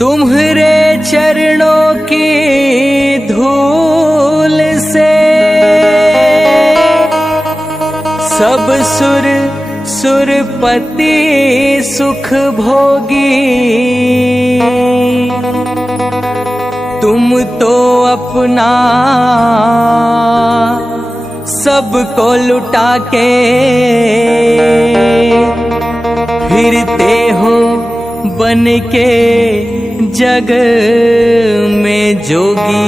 तुम्हारे चरणों की धूल से सब सुरपति सुख भोगी। तुम तो अपना सबको लुटा के फिरते हो बन के जग में जोगी।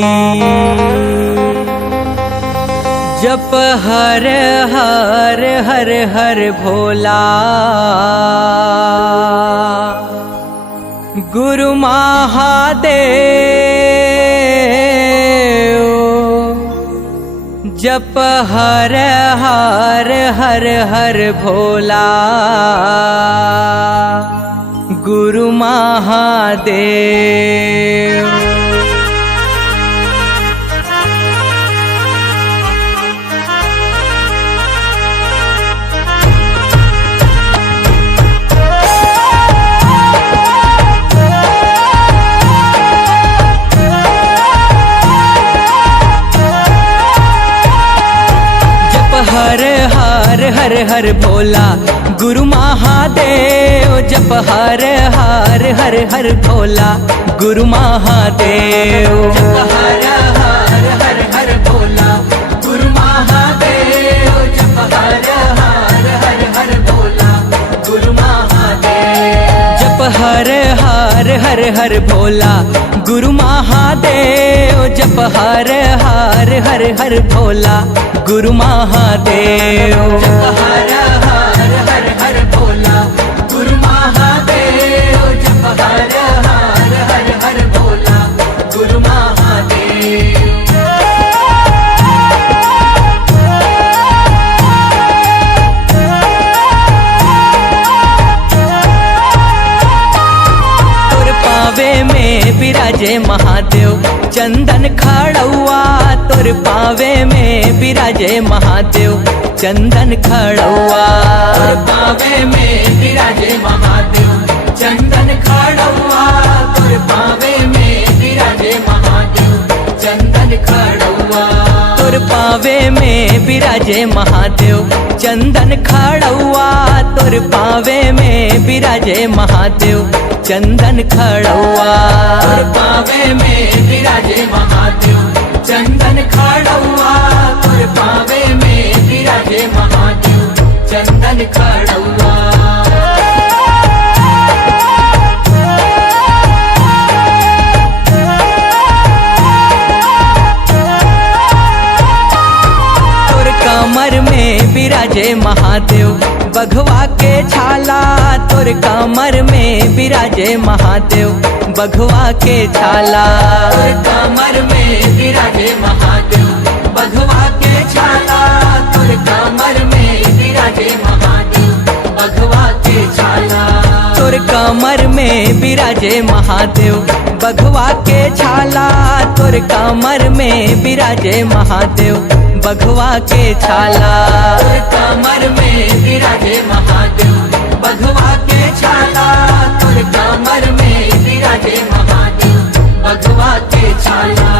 जप हर हर हर हर भोला गुरु महादेव। जप हर हर हर हर भोला गुरु महादेव। हर हर हर हर भोला गुरु महादेव। जप हर हर हर हर भोला गुरु महादेव। जप हर हर हर हर भोला गुरु महादेव। जप हर हर हर हर भोला गुरु महादेव। जप हर हर हर हर भोला गुरु महादेव। जप हर हर हर हर भोला गुरु महादेव। जप हर हर हर हर भोला गुरु महादेव। जप हर हर हर हर भोला गुरु महादेव। तुर पावे में विराजे महादेव चंदन खड़ुआ। तुर पावे में विराजे महादेव चंदन खड़ुआ। तुर पावे में विराजे महादेव चंदन खड़ुआ। तुर पावे में विराजे महादेव चंदन खड़ुआ। तुर पावे में विराजे महादेव चंदन खड़ुआ। तुर पावे में विराजे महादेव चंदन खड़ुआ। तुर पावे में विराजे महादेव चंदन खड़ुआ। तुर पावे में विराजे महादेव चंदन खड़ुआ। तुर कमर में विराजे महादेव बघवा के छाला। तुर कमर में विराजे महादेव बघवा के छाला। तुर कमर में विराजे महादेव बघवा के छाला। तुर कमर में विराजे महादेव बघवा के छाला। तुर कमर में विराजे महादेव बघवा के छाला। तुर कमर में विराजे महादेव बघवा के छाला। तुर कमर में विराजे महादेव बघवा के छाला। तुर कमर में विराजे महादेव बघवा के छाला।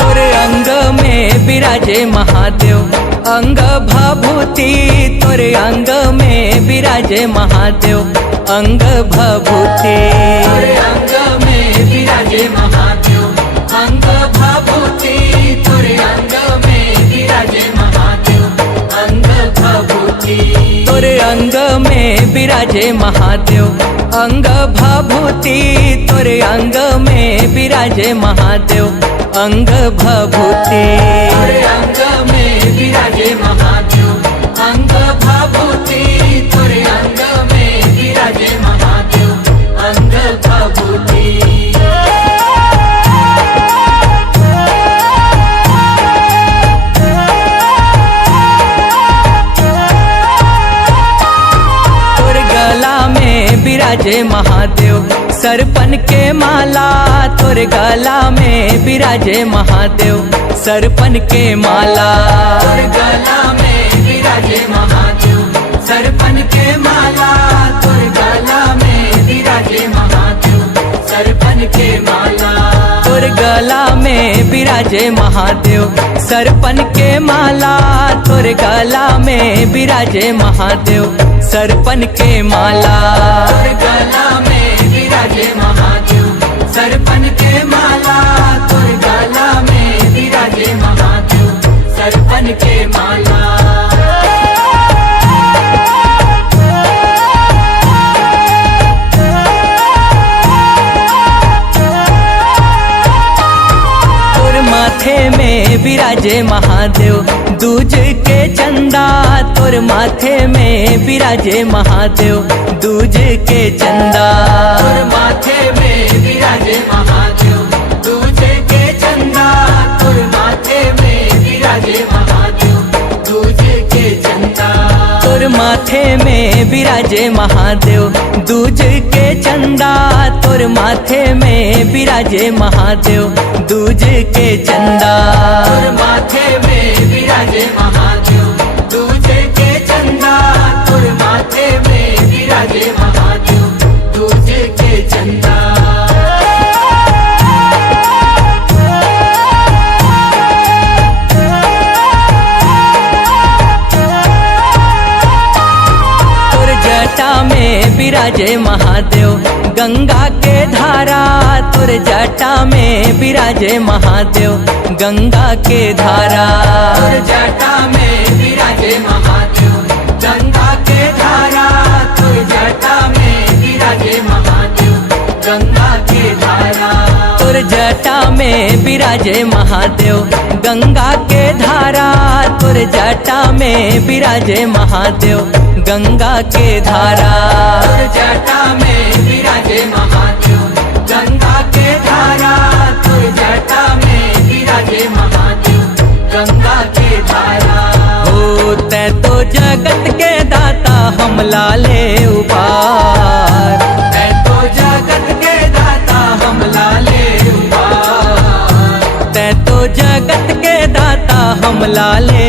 तुर अंग में विराजे महादेव अंग भभूति। तुर अंग में विराजे महादेव अंग भभूति। तुर अंग में विराजे महादेव अंग भभूति। तुर अंग में विराजे महादेव अंग भभूति। तुर अंग में विराजे महादेव अंग भभूति। तुर अंग में विराजे महादेव अंग भभूति। तुर अंग में विराजे महादेव अंग भभूति। तुर अंग में विराजे महादेव अंग भभूति। तुर गला में विराजे महादेव सरपन के माला। तुर गला में विराजे महादेव सरपन के माला। तोर गला में विराजे महादेव, सरपन के माला। तोर गला में विराजे महादेव, सरपन के माला। तोर गला में विराजे महादेव, सरपन के माला। तोर गला में विराजे महादेव, सरपन के माला। तोर गला में विराजे महादेव, सरपन के माला। तोर गला में विराजे महादेव, सरपन के माला। माथे में विराजे महादेव, दूज के चंदा। तोर माथे में विराजे महादेव, दूज के चंदा। तोर माथे में विराजे महादेव, दूज के चंदा। तोर माथे में विराजे महादेव, दूज के चंदा। तोर माथे में विराजे महादेव, दूज के चंदा। तोर माथे में विराजे महादेव, दूज के चंदा। तोर माथे में विराजे महादेव, दूज के चंदा। तोर माथे में विराजे महादेव, दूज के चंदा। जटा में विराजे महादेव, गंगा के धारा। तोर जटा में विराजे महादेव, गंगा के धारा। तोर जटा में विराजे महादेव, गंगा के धारा। तोर जटा में विराजे महादेव, गंगा के धारा। तोर जटा में विराजे महादेव, गंगा के धारा। तोर जटा में विराजे महादेव, गंगा के धारा। तोर जटा में विराजे महादेव, गंगा के धारा। तोर जटा में विराजे महादेव, गंगा के धारा। हो तै तो जगत के दाता, हम लाले उबार। तै तो जगत के दाता, हम लाले उबार। तै तो जगत के दाता, हम लाले